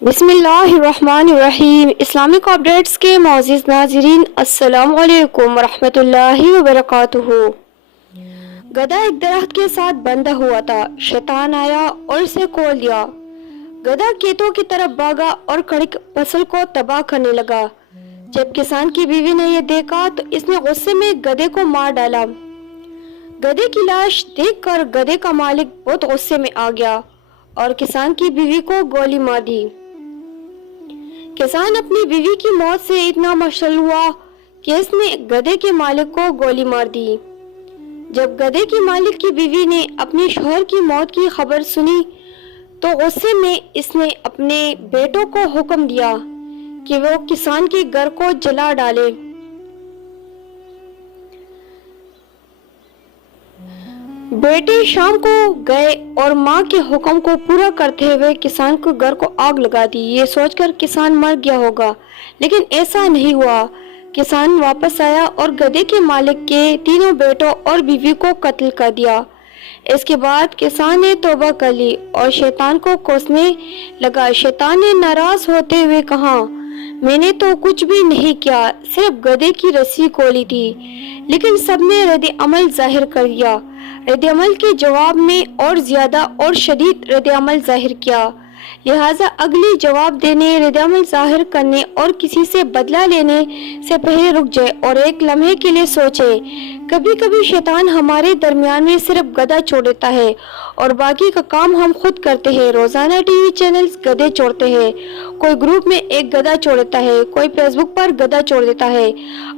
बिस्मिल्लाहिर्रहमानिर्रहीम। Islamic updates के मोअज़्ज़िज़ नाज़रीन, अस्सलामु अलैकुम वरहमतुल्लाहि वबरकातुहू। गधा एक दरख्त के साथ बंधा हुआ था। शैतान आया और इसे खोल दिया। गधा खेतों की तरफ भागा और कड़क फसल को तबाह करने लगा। जब किसान की बीवी ने यह देखा तो इसने गुस्से में गधे को मार डाला। गधे की लाश देखकर गधे का मालिक बहुत गुस्से में आ गया और किसान की बीवी को गोली मार दी। किसान अपनी बीवी की मौत से इतना मशल हुआ कि इसने गधे के मालिक को गोली मार दी। जब गधे की मालिक की बीवी ने अपने शौहर की मौत की खबर सुनी तो गुस्से में इसने अपने बेटों को हुक्म दिया कि वो किसान के घर को जला डाले। बेटे शाम को गए और माँ के हुक्म को पूरा करते हुए किसान के घर को आग लगा दी। ये सोचकर किसान मर गया होगा, लेकिन ऐसा नहीं हुआ। किसान वापस आया और गधे के मालिक के तीनों बेटों और बीवी को कत्ल कर दिया। इसके बाद किसान ने तौबा कर ली और शैतान को कोसने लगा। शैतान ने नाराज होते हुए कहा, मैंने तो कुछ भी नहीं किया, सिर्फ गधे की रस्सी खोली थी। लेकिन सबने रद्द अमल जाहिर कर दिया। रद्द अमल के जवाब में और ज्यादा और शदीद रद्द अमल जाहिर किया। लिहाजा अगली जवाब देने, रद्द अमल जाहिर करने और किसी से बदला लेने से पहले रुक जाए और एक लम्हे के लिए सोचे। कभी कभी शैतान हमारे दरमियान में सिर्फ गधा छोड़ देता है और बाकी का काम हम खुद करते हैं। रोजाना टीवी चैनल्स गधे छोड़ते हैं। कोई ग्रुप में एक गधा छोड़ देता है, कोई फेसबुक पर गधा छोड़ देता है।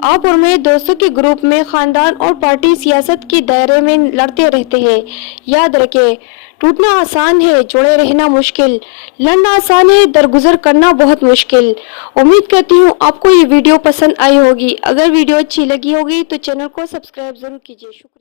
आप और मैं दोस्तों के ग्रुप में, खानदान और पार्टी सियासत के दायरे में लड़ते रहते हैं। याद रखें, टूटना आसान है, जुड़े रहना मुश्किल। लड़ना आसान है, दरगुजर करना बहुत मुश्किल। उम्मीद करती हूँ आपको ये वीडियो पसंद आई होगी। अगर वीडियो अच्छी लगी होगी तो चैनल को सब्सक्राइब जरूर कीजिए। शुक्रिया।